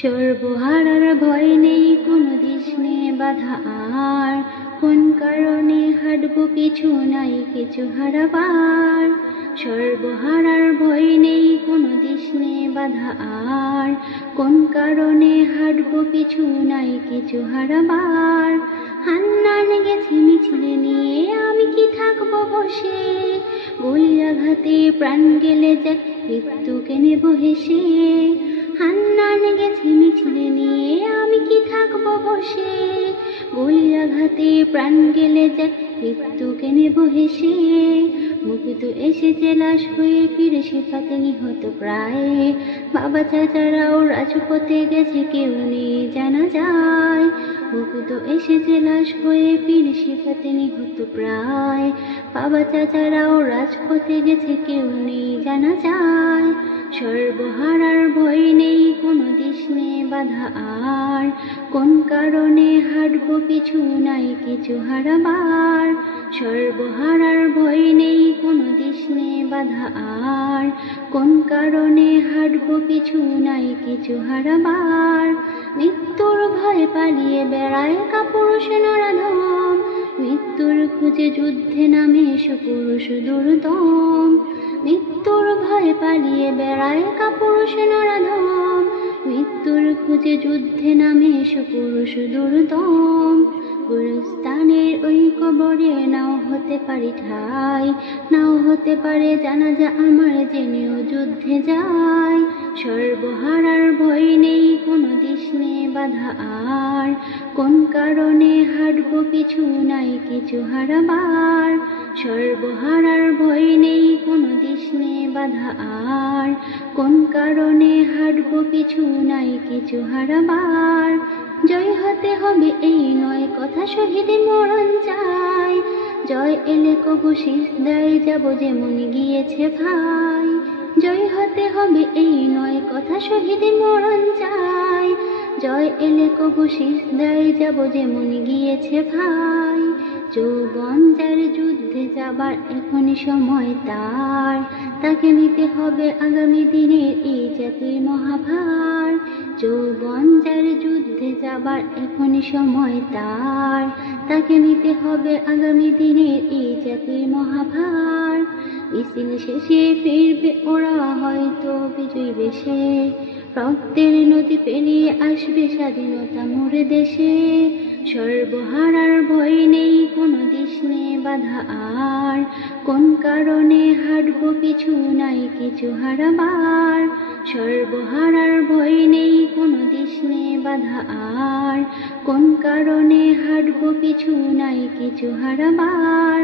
সর্বহারার ভয় নেই কোনো দিশনে বাধা আর, কোন কারণে হাঁটবো কিছু নাই কিছু হারাবার। সর্বহারার ভয় নেই কোনো দিশনে বাধা আর, কোন কারণে হাঁটবো কিছু নাই কিছু হারাবার। হান্নান গেছে মিছিলে নিয়ে আমি কি থাকবো বসে, গুলির আঘাতে প্রাণ গেলে যাক মৃত্যুকে নেব হেসে। হান্নান গেছে মিছিলে নিয়ে আমি কি থাকবো বসে, গুলির আঘাতে প্রাণ গেলে যাক মৃত্যুকে নেব হেসে। মুকুত এসেছে লাশ হয়ে ফিরে সে পাতে নিহত প্রায়, বাবা চাচারাও রাজপথে গেছে কেউ নেই জানা যায়। মুকুত এসেছে লাশ হয়ে ফিরে সে পাতে নিহত প্রায়, বাবা চাচারাও রাজপথে গেছে কেউ নেই জানা যায়। সর্বহারার ভয় নেই কোনো দিশনে বাধা আর, কোন কারণে হাঁটবো কিছু নাই কিছু হারাবার। সর্বহারার ভয় নেই কোনো দিশনে বাধা আর, কোন কারণে হাঁটবো কিছু নাই কিছু হারাবার। মৃত্যুর ভয় পালিয়ে বেড়ায় কাপুরুষ নরাধম, মৃত্যুর খুঁজে যুদ্ধে নামে সুপুরুষ দুর্দম। মৃত্যুর ভয় পালিয়ে বেড়ায় কাপুরুষ নরাধম, মৃত্যুর খুঁজে যুদ্ধে নামে সুপুরুষ দুর্দম। গুরুস্থানের ওই কবরে নাও হতে পারি ঠাই, নাও হতে পারে জানাজা আমার জেনেও যুদ্ধে যায়। সর্বহারার ভয় নেই কোনো দিশনে বাধা আর, কোন কারণে হাঁটবো কিছু নাই কিছু হারাবার। সর্বহারার ভয় নেই কোনো দিশনে বাধা আর, কোন কারণে হাঁটবো কিছু নাই কিছু হারাবার। জয় হতে হবে এই নয় কথা শহীদে মরণ চাই, জয় এলে কবু সিজদায় যাব যেমন গিয়েছে ভাই। জয় হতে হবে এই নয় কথা শহীদে মরণ চাই, জয় এলে কবু সিজদায় যাব যেমন গিয়েছে ভাই। যৌবন যার যুদ্ধে যাবার এখনই সময় তার, তাকে নিতে হবে আগামী দিনের এই জাতির মহাভার। যৌবন যার যুদ্ধে যাবার এখনই সময় তার, তাকে নিতে হবে আগামী দিনের এই জাতির মহাভার। মিছিল শেষে ফিরবে ওরা হয়তো বিজয়ী বেশে, রক্তের নদী পেরিয়ে আসবে স্বাধীনতা মোরে দেশে। সর্বহারার ভয় নেই কোনো দিশনে বাধা আর, কোন কারণে হাঁটবো কিছু নাই কিছু হারাবার। সর্বহারার ভয় নেই কোনো দিশনে বাধা আর, কোন কারণে হাঁটবো কিছু নাই কিছু হারাবার।